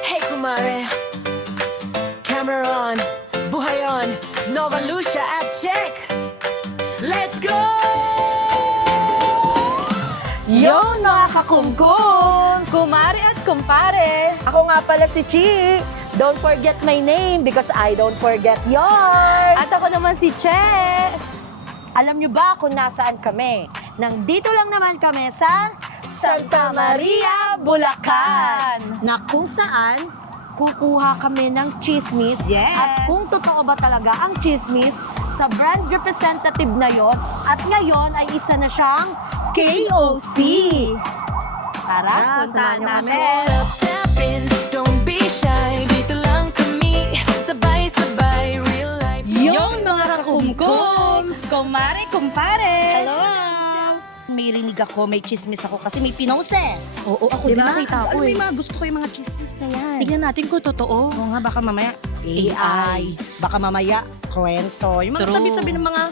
Hey kumare, camera on, buhay on, Nova Lucia app check. Let's go! Yo mga kakumkums! Kumari at kumpare! Ako nga pala si Chi. Don't forget my name because I don't forget yours. At ako naman si Che! Alam nyo ba kung nasaan kami? Nandito lang naman kami sa Santa Maria, Bulacan. Na kung saan kukuha kami ng chismis. Yes. At kung totoo ba talaga ang chismis sa brand representative na yon. At ngayon ay isa na siyang KOC. Tara, samahan nyo kami. Tapin, don't be shy, dito lang kami, sabay-sabay, real life. Yung mga kakumkums! Kumari, kumpare! Hello! May rinig ako, may chismis ako kasi may pinost eh. Oo, ako din nakita ko Alam mo eh. yung mga gusto ko yung mga chismis na yan. Tingnan natin kung totoo. Oo nga, baka mamaya AI. Baka mamaya kwento. Yung mga True. sabi-sabi ng mga,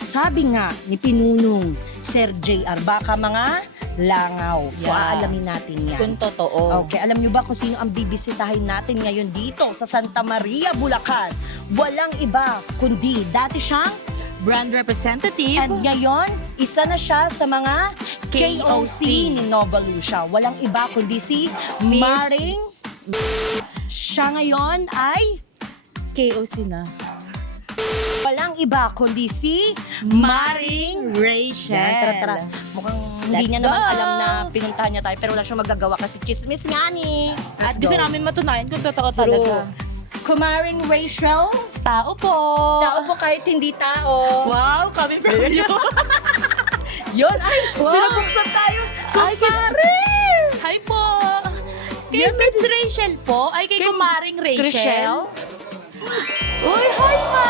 sabi nga ni Pinunong Sir JR, baka mga langaw. So, Yeah. aalamin natin yan. Kung totoo. Okay, alam nyo ba kung sino ang bibisitahin natin ngayon dito sa Santa Maria, Bulacan? Walang iba kundi dati siyang Brand representative. and ngayon, isa na siya sa mga KOC KOC ni Nova Lucia. Walang iba kundi si Miss- Maring. Siya ngayon ay KOC na. walang iba kundi si Maring Rachel. Yan, tara. Mukhang hindi Let's niya naman go. alam na pinuntahan niya tayo pero wala siyang magagawa kasi chismis nga ni. At gusto namin matunayan kung totoo True. talaga. Kumaring Rachel, Tao po! tao po kahit hindi tao. Wow, kami from you. Yun, ay, Wow. pinabuksan tayo. Ay, Kumare! Hi po! Kay Miss Rachel po, ay kay Kumaring Rachel. Rachel? Uy, hi ma!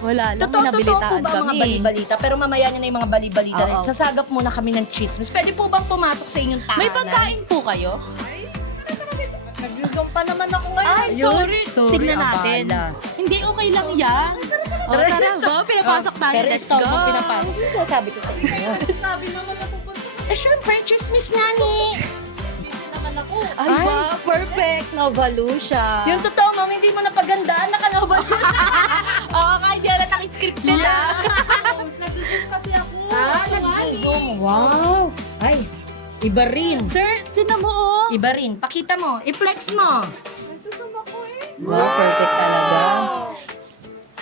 Wala lang, Totoo po nabilitaan ba mga kami. balibalita? Pero mamaya niya na yung mga balibalita. Oo. Sasagap muna kami ng chismis. Pwede po bang pumasok sa inyong tahanan? May pagkain po kayo? Nag-zoom pa naman ako ngayon. Ay, Yun. sorry. Sorry, Tignan natin. abala. Hindi, okay lang yan. O, tara, go. Pinapasok tayo. Pero Let's ikaw go. bang pinapasok? Ano sinasabi ko sa inyo? Sabi naman na pupunta. Eh, syempre, chismis nga ni. Busy naman ako. Ay, wow, perfect. Nova Lucia. Yung totoo, ma'am, hindi mo napagandaan. Nakalobal yun. Oo, kaya hindi na nakiscripted ah. Nag-zoom kasi ako. nag-zoom. Wow. Ay, iba rin. Sir, tinan mo oh. Iba rin. Pakita mo. I-flex mo. Nag-zoom ako eh. Wow, perfect talaga.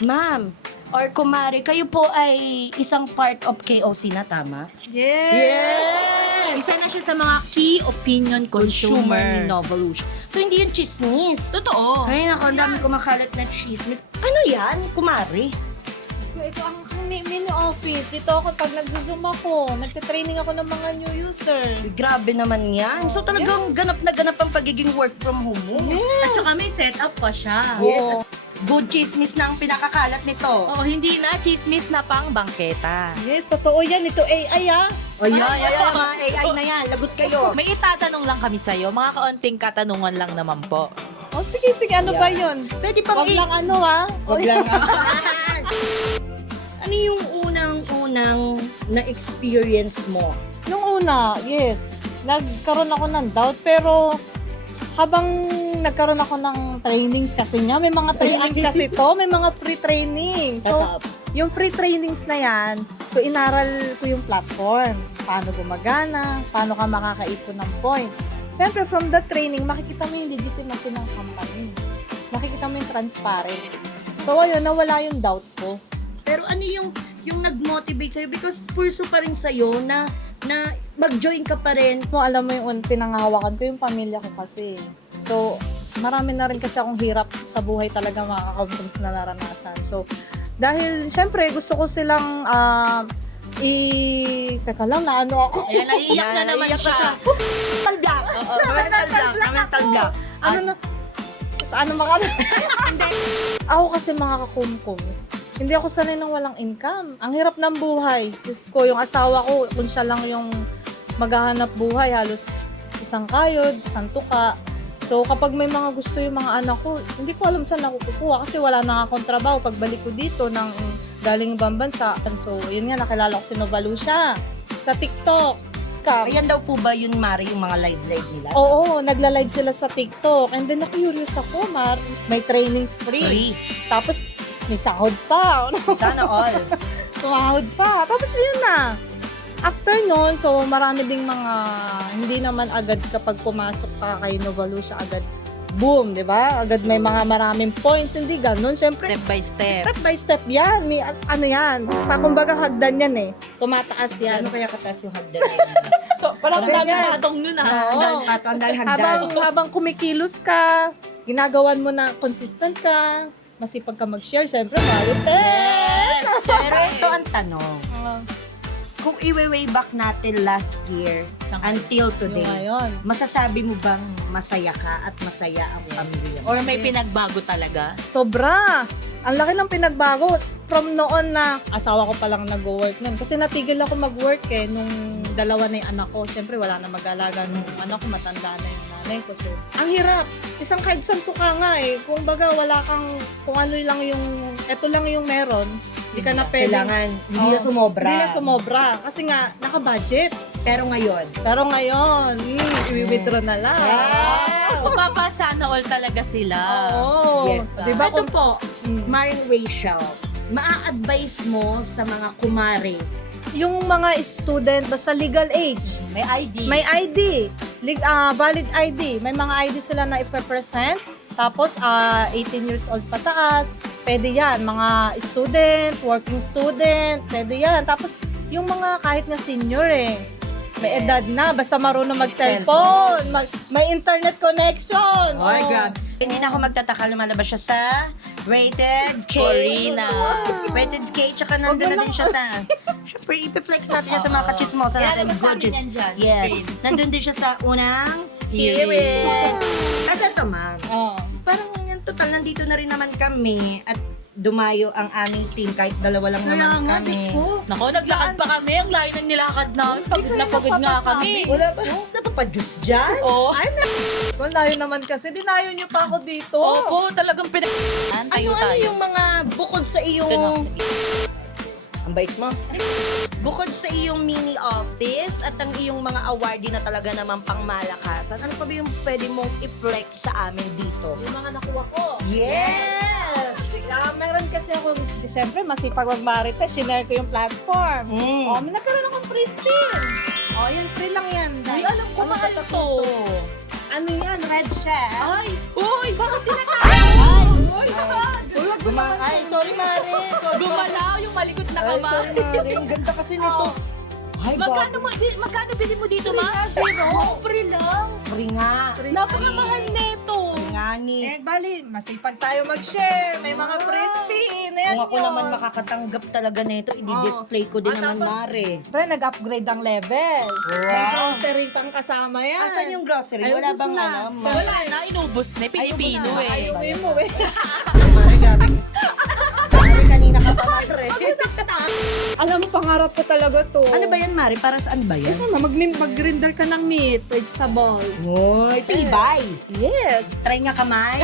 Ma'am, or kumari, kayo po ay isang part of KOC na, tama? Yes! Isa na siya sa mga key opinion consumer. Ni Nova Lucia. So, hindi yung chismis. Totoo. Ay, naku, ang dami kumakalat na chismis. Ano yan, kumari? So, ito ang mini office. Dito ako pag nag-zoom ako. Nagte-training ako ng mga new user. Grabe naman yan. So, talagang ganap na ganap ang pagiging work from home mo. At saka may setup pa siya. Yes. Good chismis na ang pinakakalat nito. Oo, hindi na chismis na pang bangketa. Yes, totoo yan. Ito AI ah. O yan, mga AI na yan. Lagot kayo. May itatanong lang kami sa'yo. Mga kaunting katanungan lang naman po. O sige, sige. Ano ba yun? Pwede pang Wag lang ano ah. Wag lang. Ano yung unang na-experience mo? Nung una, yes. Nagkaroon ako ng doubt pero habang nagkaroon ako ng trainings kasi niya, may mga trainings kasi to, may mga free trainings. So, yung free trainings na yan, so inaral ko yung platform. Paano gumagana, paano ka makakaipon ng points. Siyempre, from the training, makikita mo yung legitimacy ng company. Makikita mo yung transparent. So, ayun, nawala yung doubt ko. Pero ano yung nag-motivate sa'yo? Because purso pa rin sa'yo na mag-join ka pa rin. Mo alam mo yung pinangahawakan ko yung pamilya ko kasi. So, marami na rin kasi akong hirap sa buhay talaga mga kakumkums na naranasan. So, dahil syempre gusto ko silang teka lang, naano ako. Ayan, naiiyak na naman Naiiyak siya. Talbak! Oo, naman talbak. Ano na? Saan Ako kasi mga kakumkums, hindi ako sanay ng walang income. Ang hirap ng buhay. Diyos ko, yung asawa ko, kung siya lang yung maghahanap buhay, halos isang kayod, isang tuka. So, kapag may mga gusto yung mga anak ko, hindi ko alam saan ako kukuha kasi wala na akong trabaho pagbalik ko dito ng galing ibang bansa. And so, yun nga, nakilala ko si Nova Lucia. Sa TikTok. Ayan daw po ba yun, Mari, yung mga live nila? Oo, nagla-live sila sa TikTok. And then na-curious ako, may trainings free. Free. Tapos may sahod pa. Sana all. Sumahod pa. Tapos yun na. After nun, so marami ding mga, hindi naman agad kapag pumasok ka kay Novalucia, agad boom, di ba? Agad may mga maraming points. Hindi ganun. Siyempre, Step by step. step by step yan. May, ano yan. Kumbaga hagdan yan eh. Tumataas yan. Ano kaya katas yung hagdan na yun? Parang Ganyan. dami patong nun Oo. Ang dahil hagdan. Habang kumikilos ka, ginagawan mo na consistent ka, masipag ka mag-share, syempre, marites! Pero ito ang tanong. Kung i-way back natin last year until today, Ngayon. masasabi mo bang masaya ka at masaya ang pamilya mo? Or may pinagbago talaga? Sobra! Ang laki ng pinagbago. From noon na asawa ko palang nag-work nun. Kasi natigil ako mag-work nung dalawa na yung anak ko. Siyempre, wala na mag-alaga nung anak ko, matanda na yung nanay ko. So, ang hirap. Isang kahit santo ka nga eh. Kung baga, wala kang, kung ano lang yung, eto lang yung meron, hindi ka na pwedeng. Kailangan, hindi na Oo. sumobra. Hindi na sumobra. Kasi nga, naka-budget. Pero ngayon, Pero ngayon, i-withdraw na lang. wow! Sana all talaga sila. Oo. Yes. Diba Ito kung, po, Mm. Marin Rachel, maa-advise mo sa mga kumare, yung mga student, basta legal age, may ID, may ID, valid ID, may mga ID sila na ipe-present, tapos 18 years old pataas, pwede yan, mga student, working student, pwede yan. Tapos yung mga kahit nga senior may edad na, basta marunong mag-cellphone, may internet connection. Oh my Oo. God. Hindi na ako magtataka, lumalabas siya sa Rated K. Corina. Rated K, tsaka nandun na din siya sa... Siyempre, ipiflex natin yan sa mga kachismosa natin. Good. Yes. Nandun din siya sa unang hearing. Kasi ito, ma'am, Oo. parang yung total, nandito na rin naman kami at dumayo ang aming team kahit dalawa lang Kaya naman nga, kami. Diyos ko. Nako, naglakad pa kami. Ang layo ng nilakad namin. Pagod na pagod nga kami. Wala ba? Napapadyos dyan? Oo. Kung layo naman kasi, dinayo niyo pa ako dito. Opo, talagang pinag... Tayo Ano tayo. yung mga bukod sa iyong... Doon ako sa Ang bait mo. Bukod sa iyong mini office at ang iyong mga awardee na talaga naman pang malakasan, ano pa ba yung pwede mong i-flex sa amin dito? Yung mga nakuha ko. Yes! Meron kasi ako, siyempre, masipag mag-marites, sinare ko yung platform. Mm. May nagkaroon akong free spin. Yan, free lang yan. Uy, alam ko mahal to. Ano yan, red chef. Ay! Uy! Bakit tinatawag? Uy! Ay, sorry Mare. Sorry, Gumalaw yung malikot na Ay, kamay. sorry Mare. Ang ganda kasi nito. Ay, Magkano bili mo dito, ma? Zero. Free lang. Free nga. Napakamahal neto. Free nga ni. Bali, masipag tayo mag-share. May mga free spin. Ayan Kung ako naman makakatanggap talaga nito, i-display ko din naman, tapos- Mare. Pre, nag-upgrade ang level. May grocery pang kasama yan. Asan yung grocery? Ay, Wala ubos bang na. ano? Wala na, inubos na. Pilipino ubos na. eh. Ayuwi mo eh. Mare, grabe. Mare, kanina ka pa, Mare. Alam mo, pangarap ko talaga to. Ano ba yan, Mare? Para saan ba yan? Kasi mag-grinder ka ng meat, vegetables. Uy, tibay. Yes. Try nga kamay.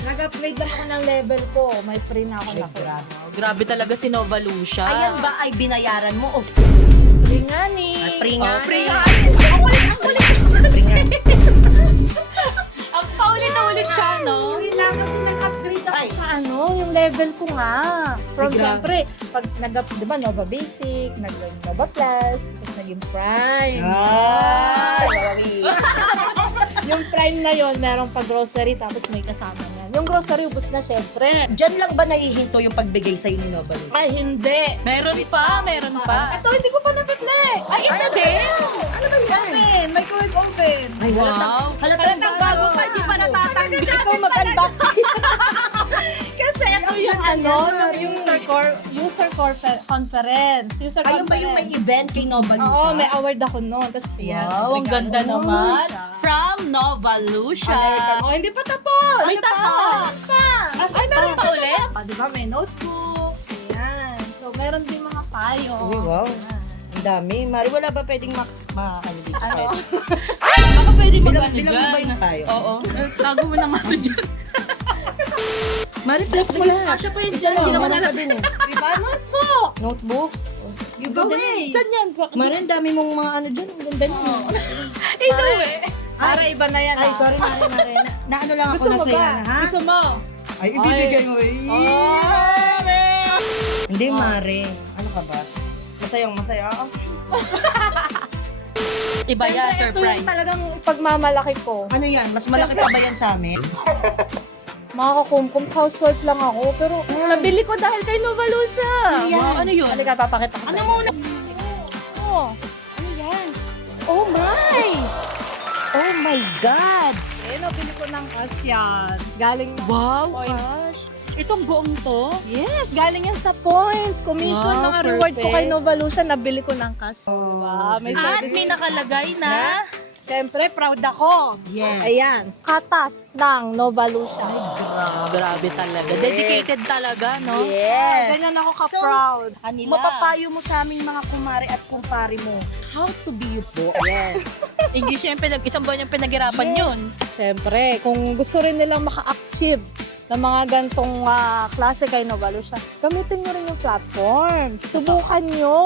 Nag-upgrade lang ako ng level ko. May free na ako nakuha. Grabe talaga si Nova Lucia. Ayan ba ay binayaran mo? Oh, Free nga ni. free nga. Oh, free ni. nga. Free nga. Ang paulit-ulit siya, no? Free lang kasi nag-upgrade ako Ay. sa yung level ko nga. From Ay, grabe. syempre, pag di ba, Nova Basic, Nova Plus, tapos naging Prime. Ah, grabe. Yung Prime na yon merong pag-grocery, tapos may kasama na. Yung grocery, ubos na syempre. Diyan lang ba nahihinto yung pagbigay sa'yo ni Nova Luz? Ay, hindi. Meron pa, meron pa. Ito, hindi ko pa napiflex. Ay, ito din! Ano ba yan? Oven, microwave oven. Ay, Wow. halatang bago ka, di pa natatanggi. Ikaw mag-unboxing. Kasi ito yung user conference. User Ayun ba yung may event kay Nova Luz? Oo, may award ako noon. Tapos Wow, ang ganda naman. From Nova Lucia. Oh, hindi pa tapos. May tatak. Ay, meron pa ulit? Di ba, may notebook. Ayan. So, meron din mga payo. Uy, wow. Ayan. Ang dami. Mari, wala ba pwedeng makakano dito? Ano? Baka pwede mag-ano Bilang mo ba dyan. yung tayo? Oo. Tago mo na nga ito dyan. Mari, flex mo lang. Siya pa yun Isa dyan. lang, Hindi naman meron na ka din eh. Di ba, notebook? Notebook? Giveaway. Saan yan? Mare, ang dami mong mga ano dyan. Ang ganda niyo. Inuwi. Para iba na yan, Ay, sorry, Mare. Na ano lang ako Gusto mo nasaya ba? na, ha? Gusto mo? Ay, ibibigay mo. Mare! Hindi, Mare. Ano ka ba? Masayang masaya ako. Iba yan, Siyempre, ito surprise. yung talagang pagmamalaki ko. Ano yan? Mas malaki pa ba yan sa amin? Mga kakumkums, housewife lang ako, pero nabili ko dahil kay Novalusa. Yan. Ano yun? Halika, papakita ko Ano sa'yo. muna? Oh, Ano yan? Oh my! Oh my God! eh, nabili ko ng cash yan. Galing Wow, points. gosh. Itong buong to? Yes, galing yan sa points. Commission, Wow, mga reward ko perfect. kay Novalusa, nabili ko ng cash. Diba? May At service. may nakalagay na... Siyempre, proud ako. Yes. Ayan, katas ng Novalusa. Grabe talaga. Dedicated talaga, no? Yes. Ganyan ako ka-proud. Kanila. Mapapayo mo sa aming mga kumare at kumpare mo. How to be you po. Yes. English syempre, isang buwan yung pinaghirapan yun. Siyempre, kung gusto rin nilang maka-achieve ng mga gantong klase kay Novalusa, gamitin nyo rin yung platform. Subukan nyo.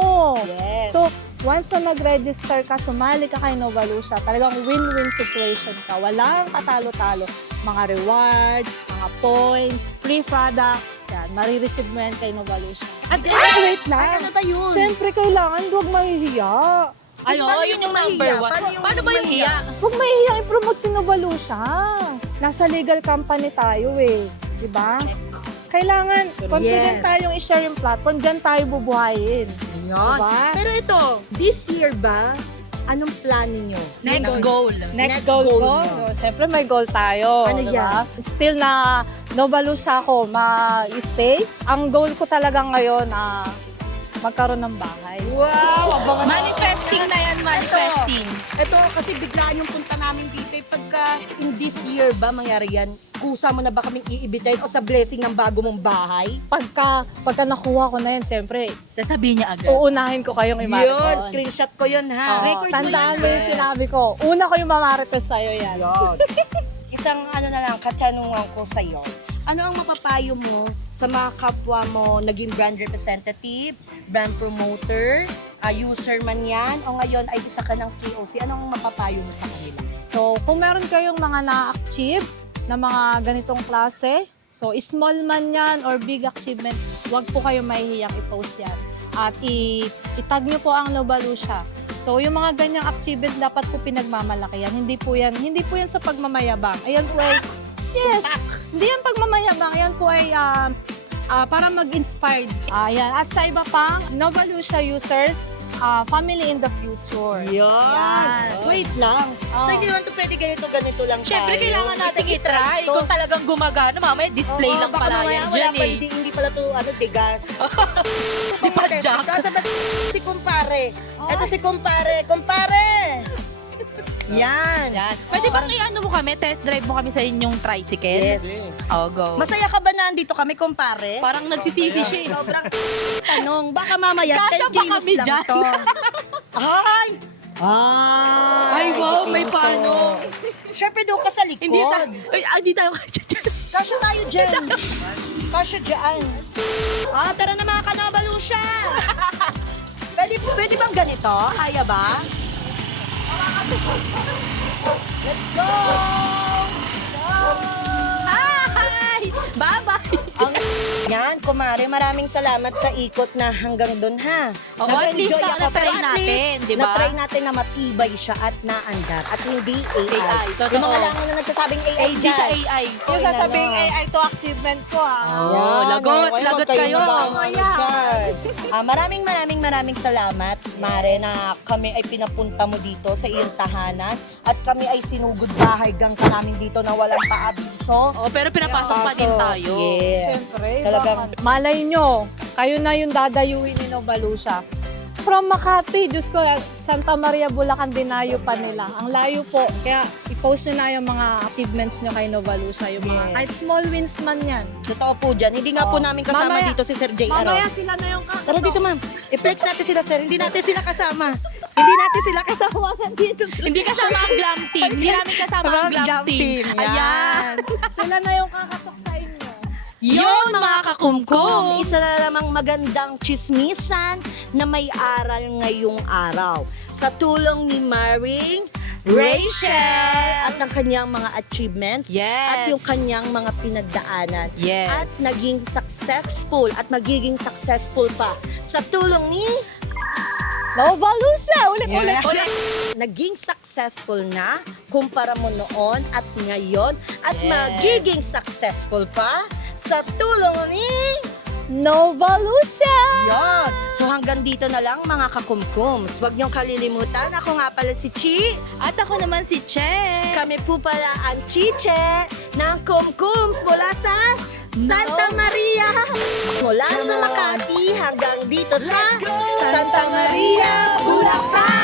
Yes. So, once na nag-register ka, sumali ka kay Novalusa, talagang win-win situation ka. Walang katalo-talo. Mga rewards, mga points, free products, yan, marireceive mo yan kay Novalusa. At wait lang. Ano ba yun? Siyempre, kailangan huwag mahihiya. Ay, Paano oo, yun yung number mahiya? one. Paano Paano yung ba yung mahiya? hiya? Huwag mahihiya i-promote si Novalusa. Nasa legal company tayo eh. Diba? Kailangan, confident Yes. tayong i-share yung platform, dyan tayo bubuhayin. Yun. Diba? Pero ito, this year ba, anong plan ninyo? Next goal. Next Next goal goal ko, nyo. siyempre may goal tayo. Ano diba? Still na Novalusa ako ma-stay. Ang goal ko talaga ngayon magkaroon ng bahay. Wow! Abangan Manifesting na yan, manifesting. Ito, kasi biglaan yung punta namin dito. Pagka in this year ba mangyari yan, kusa mo na ba kaming iibitayin o sa blessing ng bago mong bahay? Pagka nakuha ko na yun, siyempre, Sasabihin niya agad. uunahin ko kayong Yun, i-marites. screenshot ko yun ha. Oo, tandaan mo yung sinabi ko. Una ko yung mamarites sa'yo yan. Yun. Isang ano na lang, katanungan ko sa'yo. Ano ang mapapayo mo sa mga kapwa mo, naging brand representative, brand promoter, user man yan, o ngayon ay isa ka ng KOC, anong mapapayo mo sa kanila? So, kung meron kayong mga na-achieve na mga ganitong klase, so small man yan or big achievement, huwag po kayo mahihiyang i-post yan. At i-tag nyo po ang Novalusa. So, yung mga ganyang achievements dapat po pinagmamalaki yan. Hindi po yan sa pagmamayabang. Ayan po ay, yes, hindi yan pagmamayabang. Ayan po ay para mag-inspired. Ayan. At sa iba pang Novalusa users, family in the future. Yan. Wait lang. Oh. So, hindi naman ito pwede ganito lang Siyempre, tayo. kailangan natin Kita-kita i-try. ito. Kung talagang gumagana, mamaya display Oo, lang baka pala mamaya yan wala dyan pa, eh. hindi pala ito, degas. Di pa jack. Kasi ba si kumpare? Ito si kumpare. Kumpare! Yan. Yan. Pwede bang i-ano mo kami, test drive mo kami sa inyong tricycle? Yes. Oh, go. Masaya ka ba na andito kami, kumpare? Parang nagsisisi siya eh. Sobrang tanong. Baka mamaya, Kasya 10 ba kilos kami lang dyan? to. Ay! Ay, wow, may dito. paano. Siyempre doon ka sa likod. Hindi tayo kasya dyan. Kasya tayo dyan. Kasya dyan. Tara na mga kanabalusya. Pwede bang ganito? Kaya ba? Let's go! Hi! Bye-bye! Yan, kumare, maraming salamat sa ikot na hanggang doon ha. Oo, at least Nag-enjoy ako, na-try pero at natin, least, di ba? na-try natin na matibay siya at naandar at hindi AI. AI, totoo. Yung mga langon na nagsasabing AI Hindi dyan. siya AI. Yung sasabihin, AI to achievement ko Oh, lagot kayo. Maraming salamat, Mare, na kami ay pinapunta mo dito sa iyong tahanan at kami ay sinugod bahay gang ka namin dito na walang paabiso. Oh, pero pinapasok pa din tayo. Yes. Siyempre, Talagang- malay nyo, kayo na yung dadayuin ni Novalusa. From Makati, Diyos ko, Santa Maria, Bulacan, dinayo pa nila. Ang layo po. Kaya i-post nyo na yung mga achievements nyo kay Novalusa. Yung mga, Yes. kahit small wins man yan. Totoo po dyan. Hindi nga po Oh. namin kasama Mamaya- dito si Sir J. Mamaya sila na yung Tara dito, ma'am. I-flex natin sila, sir. Hindi natin sila kasama. Hindi natin sila kasama nandito. Hindi kasama ang glam team. Hindi namin kasama ang glam team. Ayan. Sila na yung kakatok sa inyo. Yun, mga kakumkum! Isa na lamang magandang chismisan na may aral ngayong araw. Sa tulong ni Maring Rachel! at ng kanyang mga achievements Yes. at yung kanyang mga pinagdaanan. Yes. At naging successful at magiging successful pa sa tulong ni Nova Lucia! Ulit! naging successful na kumpara mo noon at ngayon at Yes. magiging successful pa sa tulong ni Nova Lucia! Yan. So hanggang dito na lang mga kakumkums. Huwag niyong kalilimutan. Ako nga pala si Chi. At ako naman si Che. Kami po pala ang Chiche ng Kumkums mula sa Santa Maria. Mula sa Makati hanggang dito sa Let's go! Santa Maria, Bulacan.